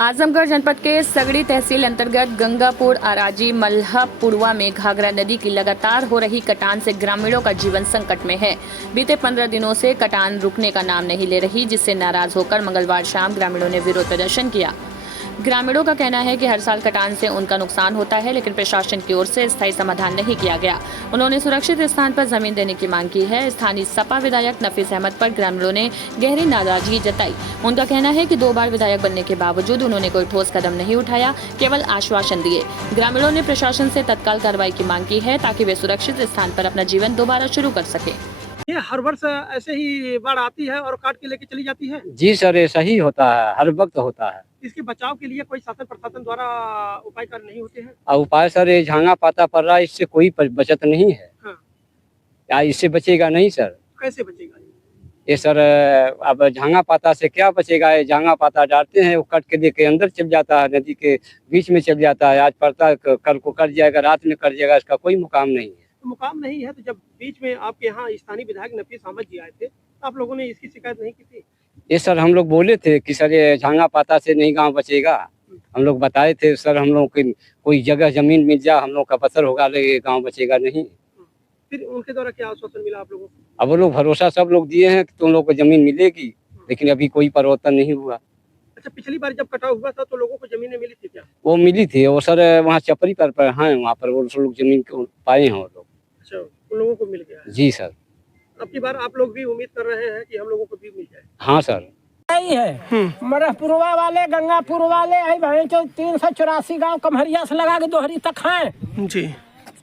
आजमगढ़ जनपद के सगड़ी तहसील अंतर्गत गंगापुर आराजी मल्हापुरवा में घाघरा नदी की लगातार हो रही कटान से ग्रामीणों का जीवन संकट में है। बीते 15 दिनों से कटान रुकने का नाम नहीं ले रही, जिससे नाराज होकर मंगलवार शाम ग्रामीणों ने विरोध प्रदर्शन किया। ग्रामीणों का कहना है कि हर साल कटान से उनका नुकसान होता है, लेकिन प्रशासन की ओर से स्थायी समाधान नहीं किया गया। उन्होंने सुरक्षित स्थान पर जमीन देने की मांग की है। स्थानीय सपा विधायक नफीस अहमद पर ग्रामीणों ने गहरी नाराजगी जताई। उनका कहना है कि 2 बार विधायक बनने के बावजूद उन्होंने कोई ठोस कदम नहीं उठाया, केवल आश्वासन दिए। ग्रामीणों ने प्रशासन से तत्काल कार्रवाई की मांग की है ताकि वे सुरक्षित स्थान पर अपना जीवन दोबारा शुरू कर सके। ये हर वर्ष ऐसे ही बाढ़ आती है और काट के लेके चली जाती है। जी सर, ऐसा ही होता है, हर वक्त होता है। इसके बचाव के लिए कोई शासन प्रशासन द्वारा उपाय कार्य नहीं होते हैं। और उपाय सर, ये झांगा पाता पड़ रहा है, इससे कोई बचत नहीं है। हाँ। या इससे बचेगा नहीं सर। कैसे बचेगा ये सर, अब झांगा पाता से क्या बचेगा? ये झांगा पाता डालते हैं, वो कट के लेके अंदर चल जाता है, नदी के बीच में चल जाता है। आज पड़ता है, कल को कट जाएगा, रात में कट जाएगा, इसका कोई मुकाम नहीं है। तो मुकाम नहीं है तो जब बीच में आपके यहाँ स्थानीय विधायक नफीस अहमद जी आए थे, तो आप लोगों ने इसकी शिकायत नहीं की थी? ये सर, हम लोग बोले थे कि सर ये झांगा पाता से नहीं गांव बचेगा। हम लोग बताए थे सर, हम लोग की कोई जगह जमीन मिल जाए, हम लोग का पत्थर होगा, लेकिन गांव बचेगा नहीं। फिर उनके द्वारा क्या आश्वासन मिला आप लोगों को? अब वो लोग भरोसा सब लोग दिए हैं कि तुम लोग को जमीन मिलेगी, लेकिन अभी कोई परिवर्तन नहीं हुआ। अच्छा, पिछली बार जब कटाव हुआ था तो लोगों को जमीनें मिली थी क्या? वो मिली थी, और सर वहाँ चपरी पर हैं, वहाँ पर वो लोग जमीन पाए हैं वो लोग। अच्छा, उन लोगों को मिल गया है। जी सर। अब की बार आप लोग भी उम्मीद कर रहे हैं कि हम लोगों को भी मिल जाए? हाँ सर। नहीं है मरहपुरवा वाले, गंगापुर वाले, भाई जो 384 गांव कमहरिया से लगा के दोहरी तक हैं जी।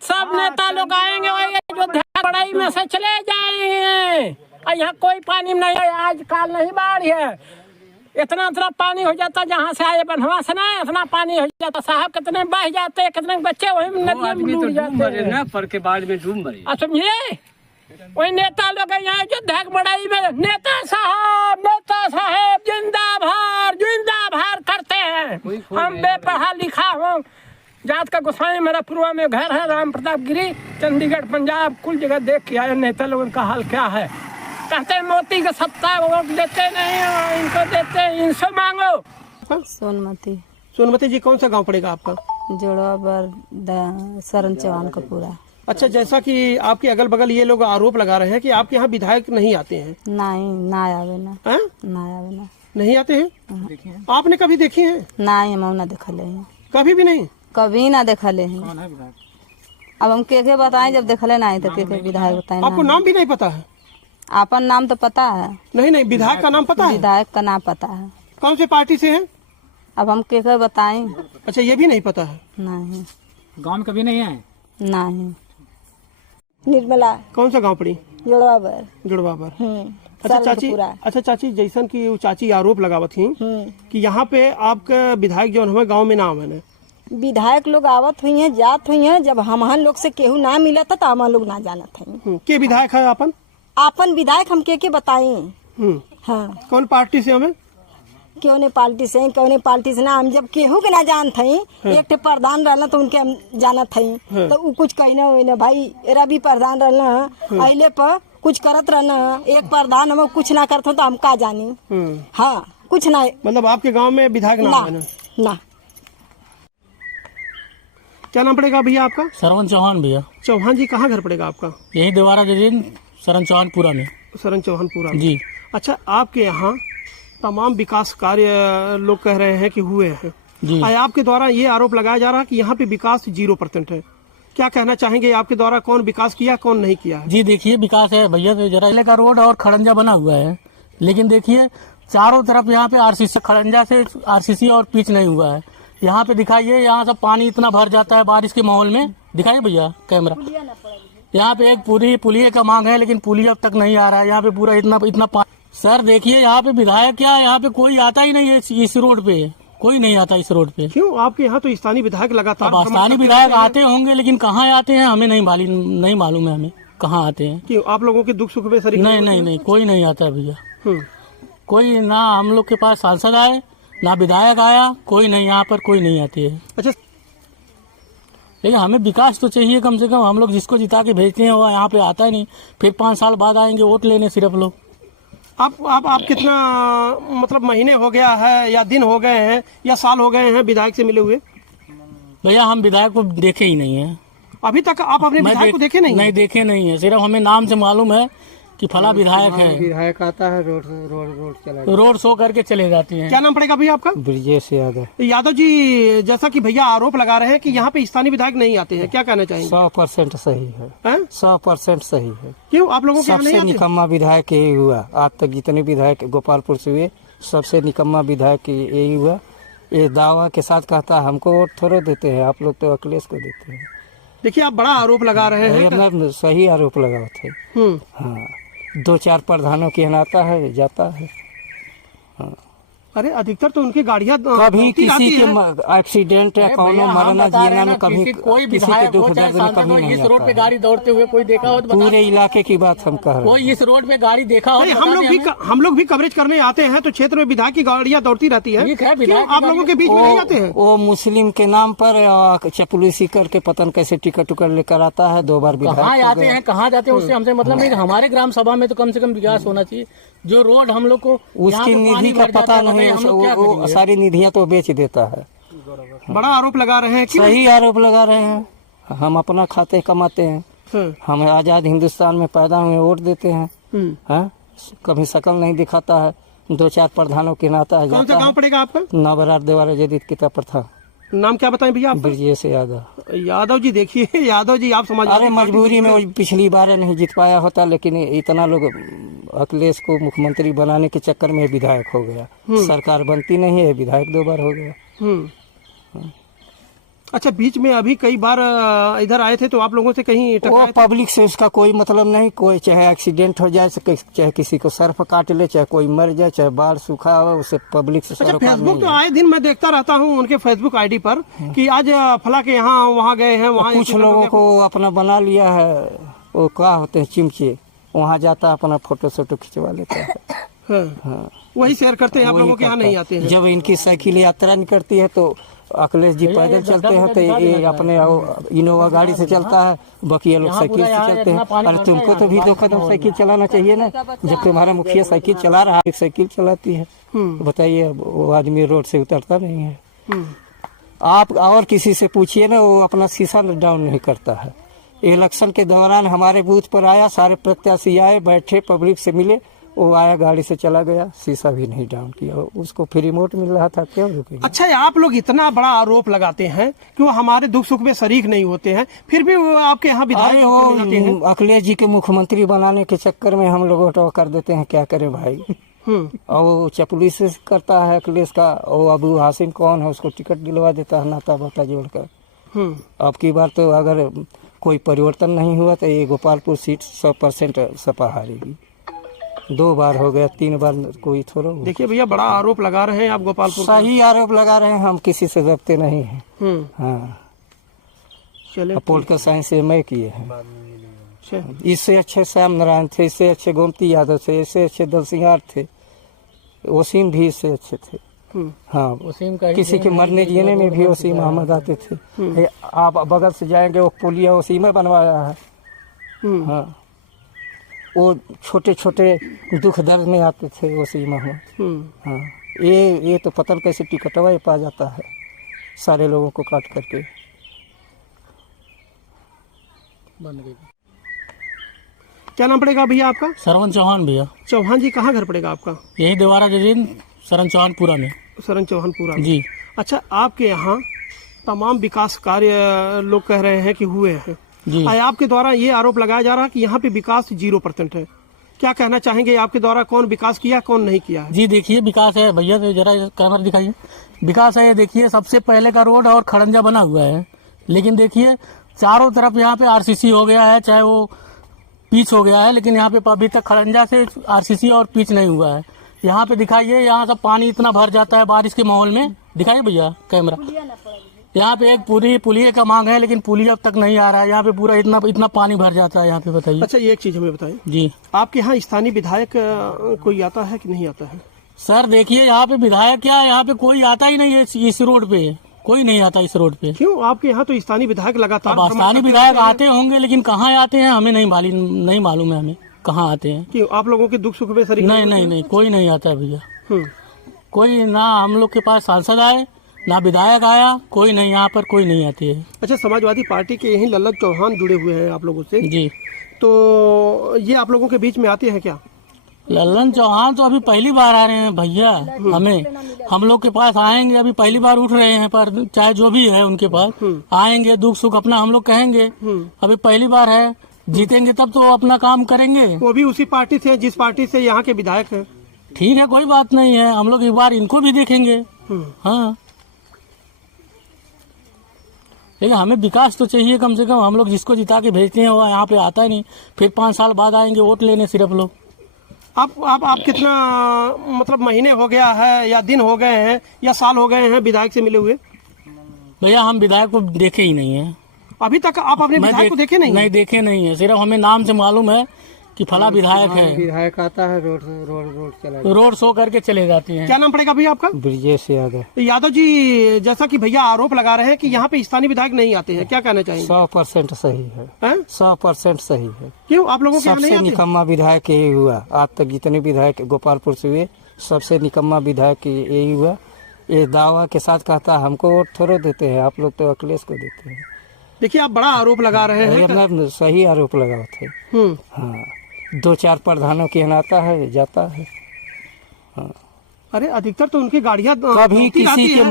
सब नेता लोग आएंगे, जो बड़ाई में से चले जाएंगे। यहाँ कोई पानी नहीं है, आज काल नहीं बाढ़ है। इतना पानी हो जाता, जहाँ से आए बनवा से ना, इतना पानी हो जाता साहब। कितने बह जाते, कितने बच्चे वही नदियों में डूब जाते हैं। पर के बाढ़ में डूब मरे। समझिए, वही नेता लोग यहाँ जो धक बड़ाई में नेता साहब जिंदाबाद करते हैं। हम बेपढ़ा लिखा हूँ, जात का गोसाई मेरा पूर्वा में घर है, राम प्रताप गिरी, चंडीगढ़ पंजाब, कुल जगह देख के आए। नेता लोगों का हाल क्या है? कहते हैं मोदी का सत्ता, वोट देते नहीं, इनको देते, इनसे मांगो। सोनमती जी, कौन सा गांव पड़ेगा आपका? जोड़वा शरण चौहान का पूरा। अच्छा, जैसा कि आपके अगल बगल ये लोग आरोप लगा रहे हैं कि आपके यहाँ विधायक नहीं आते हैं। नहीं, ना आवे ना। हैं? ना आवे ना। नहीं आते हैं? आपने कभी देखे हैं? नहीं, हम ना देखले हैं। कभी भी नहीं? कभी ना देखले हैं। अब हम के बताएं, जब देखले नहीं तो के विधायक बताएं। आपको नाम भी नहीं पता है? अपन नाम तो पता है। नहीं, विधायक का नाम पता है? विधायक का नाम पता है। कौन सी पार्टी से है? अब हम के बताएं। अच्छा, ये भी नहीं पता है? नहीं। गाँव में कभी नहीं आए? नहीं। निर्मला। कौन सा गांव पड़ी? जुड़वा पर। अच्छा चाची, जैसन की वो चाची आरोप लगावत थी कि यहाँ पे आपका विधायक जो हमारे गांव में नाम है। विधायक लोग आवत हुई हैं, जात हुई हैं, जब हम लोग से केहू ना मिला था तो हम लोग ना जानत हैं। के विधायक है आपन विधायक हम के बताई? हाँ। कौन पार्टी से? हमें क्यों ने पार्टी से, क्यों ने पार्टी से ना, हम जब केहू के ना जानत हई। एक प्रधान रहना तो उनके हम जानत हई, तो वो कुछ कहना ना भाई, रवि प्रधान रहना अले पर कुछ करत रहना, एक प्रधान हम कुछ ना करते तो हम का जानी। हाँ, कुछ ना। मतलब आपके गांव में विधायक नाम है ना? क्या नाम पड़ेगा भैया आपका? शरण चौहान भैया। चौहान जी, कहाँ घर पड़ेगा आपका? यही देवारा शरण चौहान पूरा में। शरण चौहान पूरा जी। अच्छा, आपके यहाँ तमाम विकास कार्य लोग कह रहे हैं कि हुए हैं जी। आपके द्वारा ये आरोप लगाया जा रहा है कि यहाँ पे विकास 0% है। क्या कहना चाहेंगे, आपके द्वारा कौन विकास किया, कौन नहीं किया? जी देखिए, विकास है भैया, तो जरा का रोड और खड़ंजा बना हुआ है, लेकिन देखिए चारों तरफ यहाँ पे आरसीसी, खड़ंजा से आरसीसी और पिच नहीं हुआ है। यहाँ पे दिखाइए, यहाँ सब पानी इतना भर जाता है बारिश के माहौल में। दिखाइए भैया कैमरा, यहाँ पे एक पूरी पुलिया का मांग है, लेकिन पुलिया अब तक नहीं आ रहा है। यहाँ पे पूरा इतना पानी। सर देखिए, यहाँ पे विधायक क्या, यहाँ पे कोई आता ही नहीं है। इस रोड पे कोई नहीं आता, इस रोड पे। क्यों? आपके यहाँ तो स्थानीय विधायक लगातार। स्थानीय विधायक आते होंगे, लेकिन कहाँ आते हैं हमें नहीं मालूम है हमें कहाँ आते हैं। क्यों? आप लोगों के दुख सुख में शरीक? नहीं, कोई नहीं आता भैया। कोई ना, हम लोग के पास सांसद आए ना विधायक आया, कोई नहीं, यहाँ पर कोई नहीं आती है। अच्छा, लेकिन हमें विकास तो चाहिए कम से कम। हम लोग जिसको जिता के भेजते हैं वो यहाँ पे आता ही नहीं, फिर 5 साल बाद आएंगे वोट लेने सिर्फ लोग। आप कितना मतलब महीने हो गया है या दिन हो गए हैं या साल हो गए हैं विधायक से मिले हुए? भैया हम विधायक को देखे ही नहीं है। अभी तक आप अपने विधायक को देखे नहीं? नहीं देखे नहीं है, सिर्फ हमें नाम से मालूम है कि फला विधायक है। विधायक आता है, रोड शो करके चले जाते हैं। क्या नाम पड़ेगा भैया आपका? ब्रिजेश यादव। यादव जी, जैसा कि भैया आरोप लगा रहे हैं कि यहाँ पे स्थानीय विधायक नहीं आते हैं, क्या कहना चाहेंगे? 100% सही है, हैं? 100% सही है। क्यों आप लोगों के यहाँ नहीं सबसे आते? निकम्मा विधायक यही हुआ आज तक, जितने विधायक गोपालपुर से हुए सबसे निकम्मा विधायक यही हुआ। ये दावा के साथ कहता है हमको वोट थोड़े देते हैं, आप लोग तो अखिलेश को देते हैं। देखिए आप बड़ा आरोप लगा रहे हैं। मतलब सही आरोप लगा थे। हाँ, 2-4 प्रधानों के यहाँ आता है जाता है। हाँ। अरे अधिकतर तो उनकी गाड़ियाँ कभी किसी के एक्सीडेंट या कौनो मरना जीना में कभी कोई किसी के विधायक दुख हो चाहे दर्द में सांसद हो, कभी नहीं इस रोड आता पे है। गाड़ी दौड़ते हुए कोई देखा हो तो बता। पूरे इलाके की बात हम कह रहे हैं। कोई इस रोड पे गाड़ी देखा हो नहीं, तो हम बता लोग दें भी हमें। हम लोग भी कवरेज करने आते हैं तो क्षेत्र में विधायक की गाड़ियाँ दौड़ती रहती है। ठीक है, क्यों विधायक की आप लोगों के बीच में नहीं आते हैं? वो मुस्लिम के नाम पर चपलूसी करके पतन कैसे टिकट उकट लेकर आता है। 2 बार कहाँ विधायक हो आते गया। हैं, कहाँ जाते हैं, उससे हमसे मतलब नहीं। हमारे ग्राम सभा में तो कम से कम विकास होना चाहिए। जो रोड हम लोग को यहाँ उसकी पे पानी निधि का भर जाता पता है, नहीं, बताइए हम लोग क्या वो करेंगे? सारी निधियां तो बेच देता है। बड़ा आरोप लगा रहे हैं। क्यों? सही आरोप लगा रहे हैं। हम अपना खाते कमाते हैं, हाँ, हम आजाद हिंदुस्तान में पैदा हुए, वोट देते हैं। हाँ? कभी शकल नहीं दिखाता है, 2-4 प्रधानों के नाता है कौन सा जाता गांव है। पड़ेगा आपका? नवरार देवारा जदीद किता प्रथा। नाम क्या बताएं भैया आपका? ब्रिजेश यादव। यादव जी, देखिए यादव जी आप समझ अरे मजबूरी में वो पिछली बार नहीं जीत पाया होता, लेकिन इतना लोग अखिलेश को मुख्यमंत्री बनाने के चक्कर में विधायक हो गया। सरकार बनती नहीं है, विधायक 2 बार हो गया। अच्छा, बीच में अभी कई बार इधर आए थे तो आप लोगों से कहीं वो टकराए थे? पब्लिक से उसका कोई मतलब नहीं। कोई चाहे एक्सीडेंट हो जाए, चाहे किसी को सर्फ काट ले, चाहे कोई मर जाए, चाहे बाढ़ सूखा हो, उसे पब्लिक से अच्छा, सरोकार फेसबुक नहीं तो है। आए दिन मैं देखता रहता हूँ उनके फेसबुक आईडी पर कि आज फला के यहाँ वहाँ गए हैं, वहाँ कुछ लोगों को अपना बना लिया है, वो क्या होते हैं चिमचे, वहाँ जाता है अपना फोटो सोटो खिंचवा लेता है। हाँ, वही शेयर करते हैं। आप वही लोगों के यहाँ करता नहीं है। आते हैं? जब इनकी साइकिल यात्रा निकलती है तो अखिलेश जी पैदल चलते हैं, तो ये अपने इनोवा गाड़ी से चलता है, बाकी ये लोग साइकिल से चलते हैं। अरे तुमको तो भी 2 कदम साइकिल चलाना चाहिए ना, जब तुम्हारा मुखिया साइकिल चला रहा है, एक साइकिल चलाती है। बताइए, वो आदमी रोड से उतरता नहीं है। आप और किसी से पूछिए ना, वो अपना शीशा डाउन नहीं करता है। इलेक्शन के दौरान हमारे बूथ पर आया, सारे प्रत्याशी आए, बैठे, पब्लिक से मिले, वो आया, गाड़ी से चला गया, शीशा भी नहीं डाउन किया। उसको फ्री रिमोट मिल रहा था, क्यों रुकेगा? अच्छा, आप लोग इतना बड़ा आरोप लगाते हैं कि वो हमारे दुख सुख में शरीक नहीं होते हैं, फिर भी वो आपके यहाँ विधायक अरे होने जाते हैं। वो अखिलेश जी के मुख्यमंत्री बनाने के चक्कर में हम लोग वोट कर देते हैं, क्या करें भाई। और वो चपलूसी से करता है अखिलेश का। और अबू हासिम कौन है, उसको टिकट दिलवा देता है नाता बाता जोड़कर। अब की बार तो अगर कोई परिवर्तन नहीं हुआ तो ये गोपालपुर सीट 100% सपा हारेगी। 2 बार हो गया, 3 बार कोई थोड़ा। देखिए भैया, बड़ा आरोप लगा रहे हैं आप गोपालपुर। सही आरोप लगा रहे हैं, हम किसी से दबते नहीं हैं। हाँ, चले पॉलिटिकल साइंस से मैं किए हैं। अच्छा। इससे अच्छे श्याम नारायण थे, इससे अच्छे गोमती यादव थे, इससे अच्छे दलसिंगार थे, वसीम भी इससे अच्छे थे। हाँ, वसीम का ही किसी के मरने जीने में भी वसीम अहमद आते थे। आप बगल से जाएंगे, वो पुलिया वसीम बनवाया है। हाँ, वो छोटे छोटे दुख दर्द में आते थे वसीम अहमद। हाँ, ये तो पता कैसे टिकटवा पा जाता है सारे लोगों को काट करके। बन गई। क्या नाम पड़ेगा भैया आपका? सरवन चौहान भैया। चौहान जी, कहाँ घर पड़ेगा आपका? यही देवारा जजीन सरन चौहानपुरा में। सरन चौहानपुरा में। जी। अच्छा, आपके यहाँ तमाम विकास कार्य लोग कह रहे हैं कि हुए हैं जी। आपके द्वारा ये आरोप लगाया जा रहा है कि यहाँ पे विकास 0% है। क्या कहना चाहेंगे, आपके द्वारा कौन विकास किया, कौन नहीं किया है? जी देखिए, विकास है भैया, तो जरा कैमरा दिखाइए। विकास है, देखिए सबसे पहले का रोड और खड़ंजा बना हुआ है, लेकिन देखिए चारों तरफ यहाँ पे आरसीसी हो गया है, चाहे वो पिच हो गया है, लेकिन यहाँ पे अभी तक खड़ंजा से आरसीसी और पिच नहीं हुआ है। यहाँ पे दिखाइए, यहाँ सब पानी इतना भर जाता है बारिश के माहौल में। दिखाइए भैया कैमरा। यहाँ पे एक पूरी पुलिये का मांग है, लेकिन पुलिया अब तक नहीं आ रहा है। यहाँ पे पूरा इतना पानी भर जाता है यहाँ पे। बताइए। अच्छा, ये एक चीज हमें बताइए जी, आपके यहाँ स्थानीय विधायक कोई आता है कि नहीं आता है? सर देखिए, यहाँ पे विधायक क्या है, यहाँ पे कोई आता ही नहीं है। इस रोड पे कोई नहीं आता, इस रोड पे। क्यों? आपके यहाँ तो स्थानीय विधायक लगातार अब स्थानीय विधायक आते होंगे, लेकिन कहाँ आते हैं हमें नहीं मालूम है हमें। कहाँ आते हैं। क्यों आप लोगों के दुख सुख में शरीक नहीं नहीं नहीं, कोई नहीं आता है भैया। कोई ना हम लोग के पास सांसद आए ना विधायक आया, कोई नहीं, यहाँ पर कोई नहीं आती है। अच्छा, समाजवादी पार्टी के यही लल्लत चौहान जुड़े हुए हैं आप लोगों से जी। तो ये आप लोगों के बीच में आते हैं क्या? लल्लन चौहान तो अभी पहली बार आ रहे हैं भैया, हम लोग के पास आएंगे, अभी पहली बार उठ रहे हैं, पर चाहे जो भी है उनके पास आएंगे, दुख सुख अपना हम लोग कहेंगे। अभी पहली बार है, जीतेंगे तब तो अपना काम करेंगे। वो भी उसी पार्टी से जिस पार्टी से यहाँ के विधायक हैं। ठीक है, कोई बात नहीं है, हम लोग एक बार इनको भी देखेंगे। हाँ, लेकिन हमें विकास तो चाहिए कम से कम। हम लोग जिसको जिता के भेजते हैं वो यहाँ पे आता ही नहीं, फिर 5 साल बाद आएंगे वोट लेने सिर्फ लोग। आप कितना मतलब महीने हो गया है या दिन हो गए हैं या साल हो गए हैं विधायक से मिले हुए? भैया हम विधायक को देखे ही नहीं है अभी तक। आप अपने विधायक को देखे नहीं? नहीं देखे नहीं है, सिर्फ हमें नाम से मालूम है कि फला विधायक है। विधायक आता है, रोड शो करके चले जाते हैं। क्या नाम पड़ेगा भैया आपका? ब्रिजेश यादव। यादव जी, जैसा कि भैया आरोप लगा रहे हैं कि यहाँ पे स्थानीय विधायक नहीं आते हैं, क्या कहना चाहेंगे? 100% सही है, 100% सही है। क्यों आप लोगों के यहाँ नहीं सबसे आते? निकम्मा विधायक यही हुआ आज तक, जितने विधायक गोपालपुर से हुए सबसे निकम्मा विधायक यही हुआ। ये दावा के साथ कहता है हमको वोट थोड़ा देते हैं, आप लोग तो अखिलेश को देते हैं। देखिए आप बड़ा आरोप लगा रहे हैं। सही आरोप लगा थे। हाँ, 2-4 प्रधानों के यहाँ आता है, जाता है। हाँ। अरे अधिकतर तो उनकी गाड़ियाँ कभी किसी के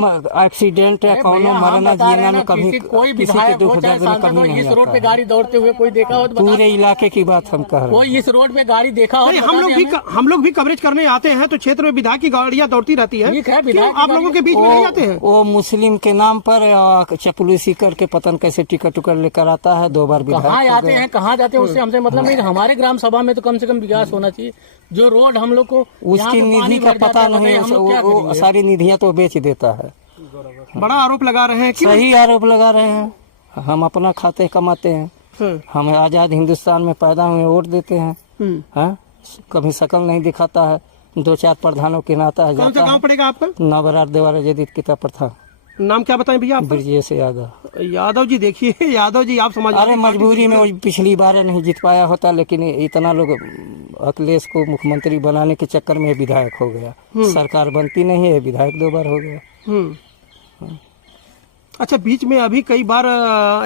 एक्सीडेंट या कोनो मरना जीना में कभी कोई किसी के दुख दर्द में कभी नहीं इस रोड पे आता। गाड़ी दौड़ते हुए कोई देखा हो तो बता। पूरे इलाके की बात हम कह रहे हैं। कोई इस रोड पे गाड़ी देखा हो नहीं, तो हम बता लोग दें भी हमें। हम लोग भी कवरेज करने आते हैं तो क्षेत्र में विधायक की गाड़ियाँ दौड़ती रहती है। ठीक है, क्यों विधायक आप लोगों के बीच में नहीं आते हैं? वो मुस्लिम के नाम पर चपलूसी करके पतन कैसे टिकट उकट लेकर आता है, 2 बार कहाँ विधायक हो आते गया। हैं, कहाँ जाते हैं, उससे हमसे मतलब नहीं। हमारे ग्राम सभा में तो कम से कम विकास होना चाहिए। जो रोड हम लोग को उसकी निधि का पता नहीं, वो सारी निधियाँ तो बेच देता है। बड़ा आरोप लगा रहे हैं। क्यों? सही आरोप लगा रहे हैं। हम अपना खाते कमाते हैं, हम आजाद हिंदुस्तान में पैदा हुए, वोट देते हैं। हाँ, कभी शकल नहीं दिखाता है, 2-4 प्रधानों के नाता है, कौन सा जाता गाँव है। पड़ेगा आपका? नवरार देवारा जदीद किता प्रथा। नाम क्या बताएं भैया आपका? ब्रिजेश यादव। यादव जी, देखिए यादव जी आप समाज। अरे मजबूरी में वो पिछली बार नहीं जीत पाया होता, लेकिन इतना लोग अखिलेश को मुख्यमंत्री बनाने के चक्कर में विधायक हो गया। सरकार बनती नहीं है, विधायक 2 बार हो गया। अच्छा, बीच में अभी कई बार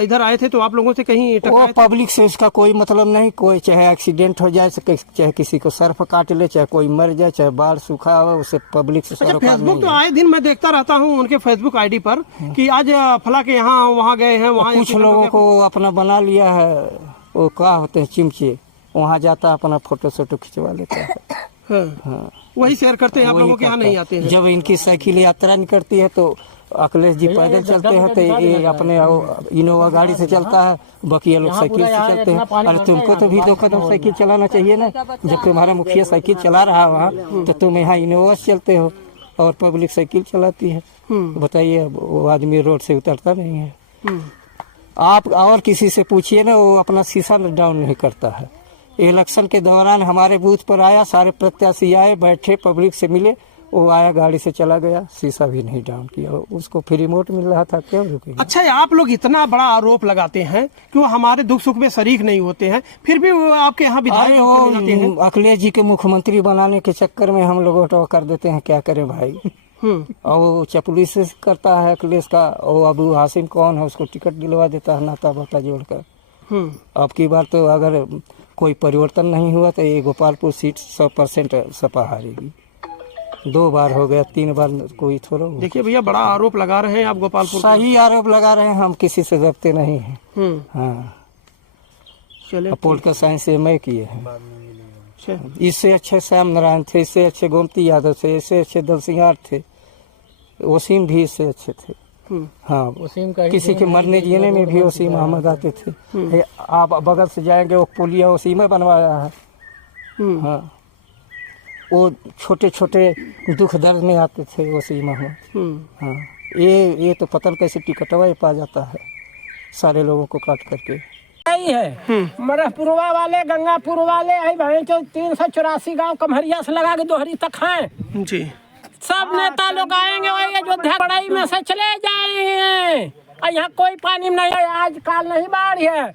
इधर आए थे तो आप लोगों से कहीं वो टकराए थे? पब्लिक से उसका कोई मतलब नहीं। कोई चाहे एक्सीडेंट हो जाए, चाहे किसी को सर्फ काट ले, चाहे कोई मर जाए, चाहे बाढ़ सूखा हो, उसे पब्लिक से अच्छा, सरोकार फेसबुक नहीं तो है। आए दिन मैं देखता रहता हूँ उनके फेसबुक आईडी पर कि आज फला के यहाँ वहाँ गए हैं, वहाँ कुछ लोगों को अपना बना लिया है, वो क्या होते हैं चिमचे, वहाँ जाता अपना फोटो सोटो खिंचवा लेता है। हाँ, वही शेयर करते हैं, आप लोगों के यहाँ नहीं आते हैं। जब इनकी साइकिल यात्रा निकलती है तो अखिलेश जी पैदल चलते हैं, तो ये अपने इनोवा गाड़ी से चलता है, बाकी लोग साइकिल से चलते हैं। अरे तुमको तो भी 2 कदम साइकिल चलाना चाहिए ना। जब तुम्हारा मुखिया साइकिल चला रहा है वहाँ, तो तुम यहाँ इनोवा से चलते हो और पब्लिक साइकिल चलाती है। बताइए, वो आदमी रोड से उतरता नहीं है। आप और किसी से पूछिए ना, वो अपना शीशा डाउन नहीं करता है। इलेक्शन के दौरान हमारे बूथ पर आया, सारे प्रत्याशी आए, बैठे, पब्लिक से मिले, वो आया गाड़ी से चला गया, शीशा भी नहीं डाउन किया। उसको फ्री रिमोट मिल रहा था, क्यों रुकेगा? अच्छा, आप लोग इतना बड़ा आरोप लगाते हैं कि वो हमारे दुख सुख में शरीक नहीं होते हैं, फिर भी वो आपके यहाँ विधायक होते हैं। अखिलेश जी के मुख्यमंत्री बनाने के चक्कर में हम लोग वोट कर देते हैं, क्या करें भाई। और वो चपलूसी से करता है अखिलेश का। और अबू हासिम कौन है, उसको टिकट दिलवा देता है नाता बाता जोड़कर। अब की बार तो अगर कोई परिवर्तन नहीं हुआ तो ये गोपालपुर सीट 100% सपा हारेगी। 2 बार हो गया, 3 बार कोई थोड़ा। देखिए भैया, बड़ा आरोप लगा रहे हैं आप गोपालपुर। सही आरोप लगा रहे हैं, हम किसी से डरते नहीं हैं। हाँ, चले पोलिटिकल साइंस MA किए हैं। अच्छा। इससे अच्छे श्याम नारायण थे, इससे अच्छे गोमती यादव थे, इससे अच्छे दलसिंगार थे, वसीम भी इससे अच्छे थे। हाँ, किसी के मरने जीने में भी वसीम अहमद आते थे। आप बगल से जाएंगे, वो पुलिया वसीम में बनवाया है। हाँ, वो छोटे छोटे दुख दर्द में आते थे वसीम अहमद। हाँ, ये तो पता कैसे टिकटवा पा जाता है सारे लोगों को काट करके। नहीं है मरहपुरवा वाले, गंगापुर वाले, आई भाई जो 384 गांव कमहरिया से लगा के दोहरी तक हैं जी। सब नेता लोग आएंगे, वही अयोध्या बड़ाई में से चले जाएंगे। और यहाँ कोई पानी नहीं है, आज काल नहीं बाढ़ है।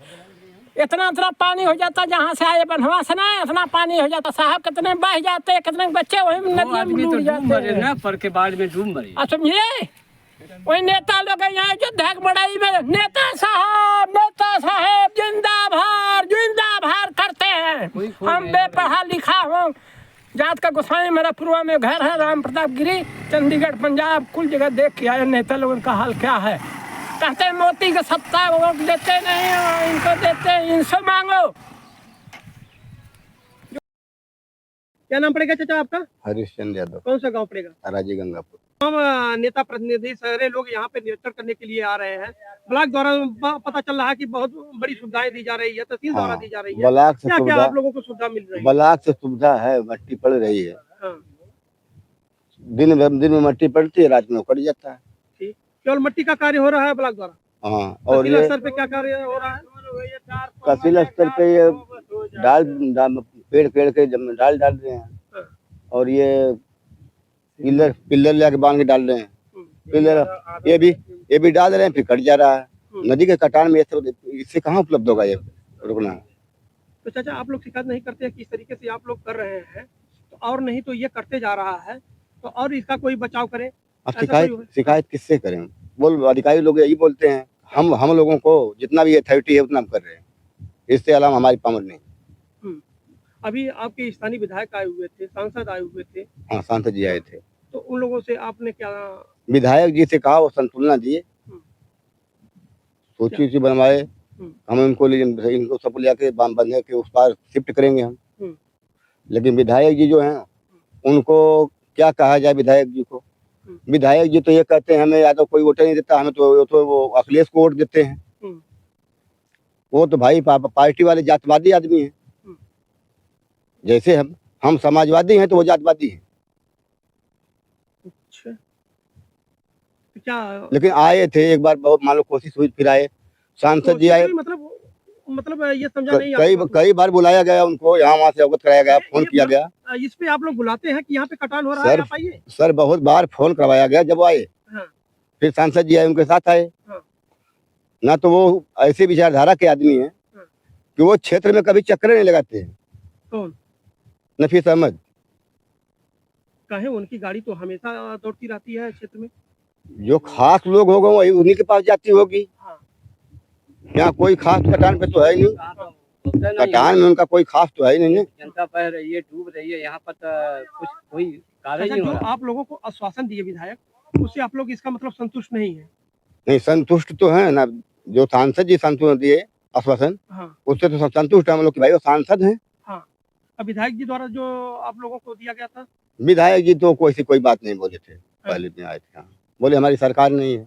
इतना इतना पानी हो जाता जहाँ से आए बनवा से ना, इतना पानी हो जाता साहब, कितने बह जाते, कितने बच्चे वही नदियों में डूब जाते ना पर के बाढ़ में डूब मरे। अच्छा समझे, वही नेता लोग यहाँ जो धक बड़ाई में नेता साहब जिंदाबाद करते हैं। हम बेपढ़ा लिखा हूँ, जात का गोसाई, मेरा पूर्वा में घर है, राम प्रताप गिरी, चंडीगढ़ पंजाब कुल जगह देख के आए। नेता लोगों का हाल क्या है, कहते हैं मोदी का सत्ता वोट देते नहीं, इनको देते, इनसे मांगो। क्या नाम पड़ेगा चाचा आपका? हरीशचंद्र यादव। कौन सा गांव पड़ेगा? अराजी गंगापुर। हम नेता प्रतिनिधि सारे लोग यहाँ पे निरीक्षण करने के लिए आ रहे हैं। ब्लॉक द्वारा पता चल रहा है कि बहुत बड़ी सुविधाएं दी जा रही है, तहसील द्वारा दी जा रही है। ब्लॉक से क्या क्या सुविधा, आप लोगों को सुविधा मिल रही है? ब्लॉक से सुविधा है, मट्टी पड़ रही है। हाँ, दिन में मट्टी पड़ती है, रात में कट जाता है। ठीक, केवल मट्टी का कार्य हो रहा है ब्लॉक द्वारा। हाँ, और तहसील ये स्तर पे क्या कार्य हो रहा है? तहसील स्तर पे ये पेड़ के डाल रहे हैं, और ये पिल्लर लेके बांध के डाल रहे हैं। पिल्लर ये भी डाल रहे हैं, फिर कट जा रहा है। नदी के कटान में ये सब, इससे कहाँ उपलब्ध होगा ये रुकना। तो चाचा आप लोग शिकायत नहीं करते हैं कि इस तरीके से आप लोग कर रहे हैं, तो और नहीं तो ये करते जा रहा है, तो और इसका कोई बचाव करें? अब शिकायत किससे करें? बोल अधिकारी लोग यही बोलते हैं, हम लोगों को जितना भी अथॉरिटी है उतना हम कर रहे हैं, इससे अलावा हमारी पावर नहीं। अभी आपके स्थानीय विधायक आए हुए थे, सांसद आए हुए थे। हाँ, सांसद जी आए थे, तो उन लोगों से आपने क्या? विधायक जी से कहा, वो संतुलना दिए, सोची बनवाए। हम इनको सब लेके बंधे के उस पार शिफ्ट करेंगे हम। लेकिन विधायक जी जो हैं, उनको क्या कहा जाए विधायक जी को? विधायक जी तो ये कहते हैं हमें या तो कोई वोटर नहीं देता, हमें तो वो अखिलेश को वोट देते हैं। वो तो भाई पार्टी वाले जातवादी आदमी हैं। जैसे हम समाजवादी हैं तो वो जातवादी हैं। अच्छा, तो क्या? लेकिन आए थे एक बार, बहुत मान लो कोशिश हुई, फिर आए सांसद जी आए। मतलब ये समझा नहीं। कई बार बुलाया गया उनको, यहाँ वहाँ से अवगत कराया गया, फोन किया गया। इस पे आप लोग बुलाते हैं कि यहाँ पे कटान हो रहा है, आप आइए। सर बहुत बार फोन करवाया गया, जब आए। हाँ। फिर सांसद जी आए, उनके साथ आए। हाँ। ना तो वो ऐसे विचारधारा के आदमी हैं कि वो क्षेत्र में कभी चक्कर नहीं लगाते हैं। कौन? नफीस अहमद। कहे उनकी गाड़ी तो हमेशा दौड़ती रहती है क्षेत्र में। जो खास लोग होंगे वही उन्हीं के पास जाती होगी। हाँ। यहाँ कोई खास कटान पे तो है नहीं, कटान में उनका कोई खास तो है ही नहीं। जनता बह रही है, डूब रही है, यहाँ पर कुछ कोई कार्य नहीं हो रहा। आप लोगों को आश्वासन दिए विधायक, उससे आप लोग इसका मतलब संतुष्ट नहीं है? नहीं, संतुष्ट तो है ना, जो सांसद जी संतुष्ट दिए आश्वासन, उससे तो सब संतुष्ट है हम लोग कि भाई वो सांसद हैं। हाँ, अब विधायक जी द्वारा जो आप लोगों को दिया गया था, विधायक जी तो कोई बात नहीं बोले थे, पहले दिन आए थे, बोले हमारी सरकार नहीं है।